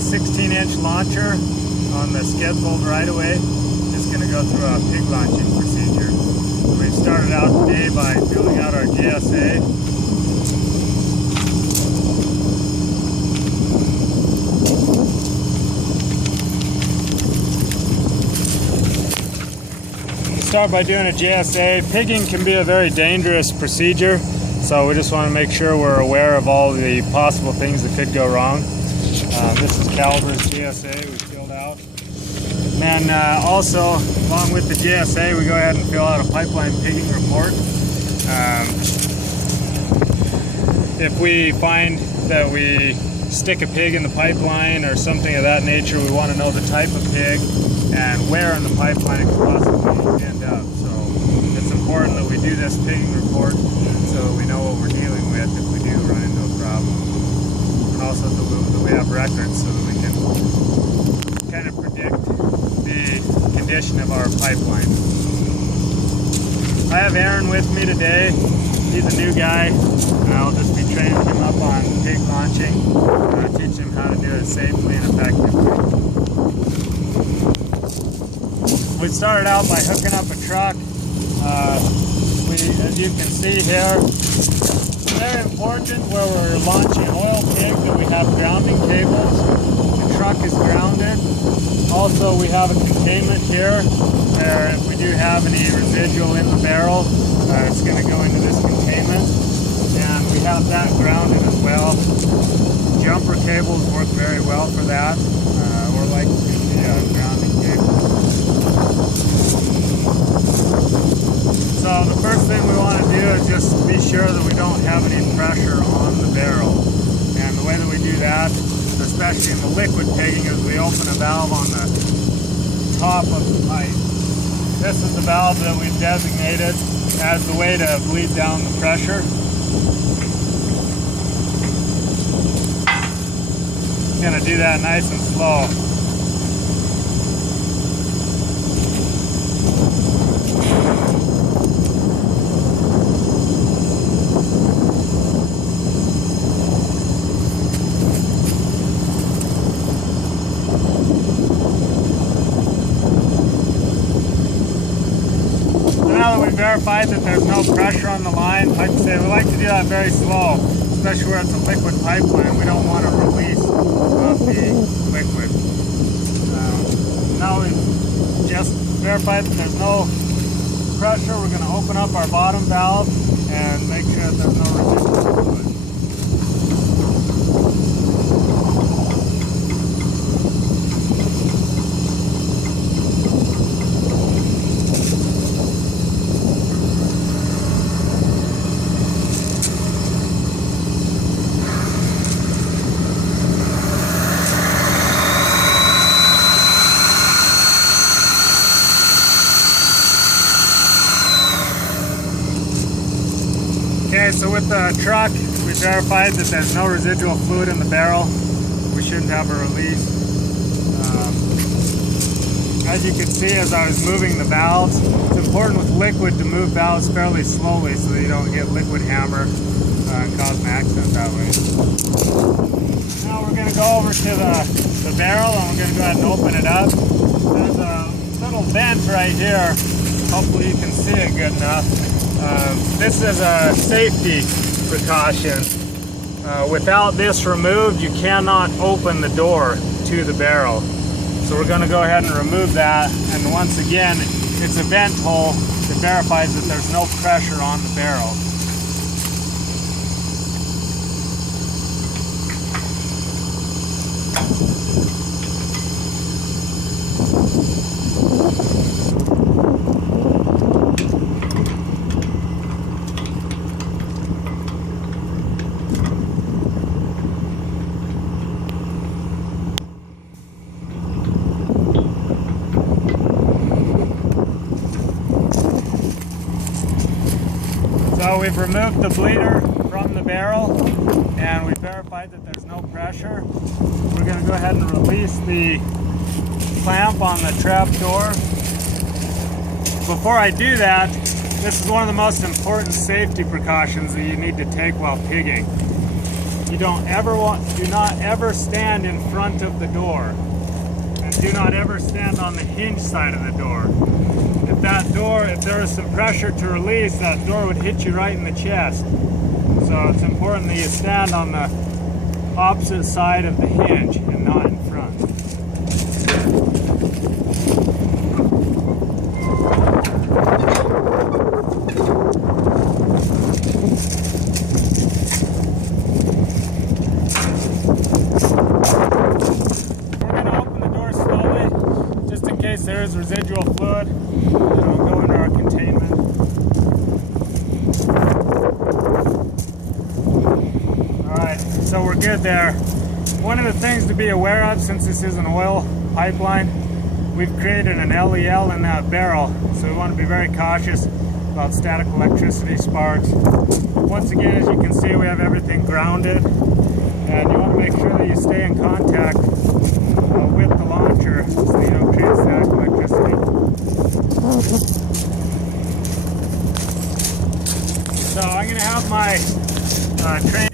16-inch launcher on the sked-fold right-of-way is going to go through a pig launching procedure. We've started out today by filling out our JSA. We start by doing a JSA. Pigging can be a very dangerous procedure, so we just want to make sure we're aware of all the possible things that could go wrong. This is Caliber's JSA we filled out. And then also, along with the JSA, we go ahead and fill out a pipeline pigging report. If we find that we stick a pig in the pipeline or something of that nature, we want to know the type of pig and where in the pipeline it could possibly end up. So it's important that we do this pigging report so we know what we're dealing with if we do run into a problem. And also that we have records so that we can kind of predict the condition of our pipeline. I have Aaron with me today. He's a new guy, and I'll just be training him up on pig launching, teach him how to do it safely and effectively. We started out by hooking up a truck. As you can see here, it's very important where we're launching oil pig that we have grounding cables. The truck is grounded. Also, we have a containment here where if we do have any residual in the barrel, it's going to go into this containment. And we have that grounded as well. Jumper cables work very well for that, or like the grounding cables. So the first thing we want to do is just be sure that we don't have any pressure on the barrel. And the way that we do that, especially in the liquid pigging, is we open a valve on the top of the pipe. This is the valve that we've designated as the way to bleed down the pressure. I'm going to do that nice and slow. Now that we've verified that there's no pressure on the line, like I say, we like to do that very slow, especially where it's a liquid pipeline. We don't want to release of the liquid. Now we've just verified that there's no pressure. We're going to open up our bottom valve and make sure that there's no residual fluid. Okay, so with the truck, we verified that there's no residual fluid in the barrel. We shouldn't have a release. As you can see, as I was moving the valves, it's important with liquid to move valves fairly slowly so that you don't get liquid hammer and cause an accident that way. Now we're going to go over to the barrel and we're going to go ahead and open it up. There's a little vent right here. Hopefully you can see it good enough. This is a safety precaution. Without this removed, you cannot open the door to the barrel. So we're going to go ahead and remove that. And once again, it's a vent hole that verifies that there's no pressure on the barrel. So we've removed the bleeder from the barrel and we've verified that there's no pressure. We're going to go ahead and release the clamp on the trap door. Before I do that, this is one of the most important safety precautions that you need to take while pigging. do not ever stand in front of the door. And do not ever stand on the hinge side of the door. If there is some pressure to release, that door would hit you right in the chest. So it's important that you stand on the opposite side of the hinge and not in front. We're going to open the door slowly, just in case there is residual fluid. It'll go into our containment. Alright, so we're good there. One of the things to be aware of, since this is an oil pipeline, we've created an LEL in that barrel, so we want to be very cautious about static electricity sparks. Once again, as you can see, we have everything grounded, and you want to make sure that you stay in contact with the launcher so you don't create static electricity. So I'm going to have my train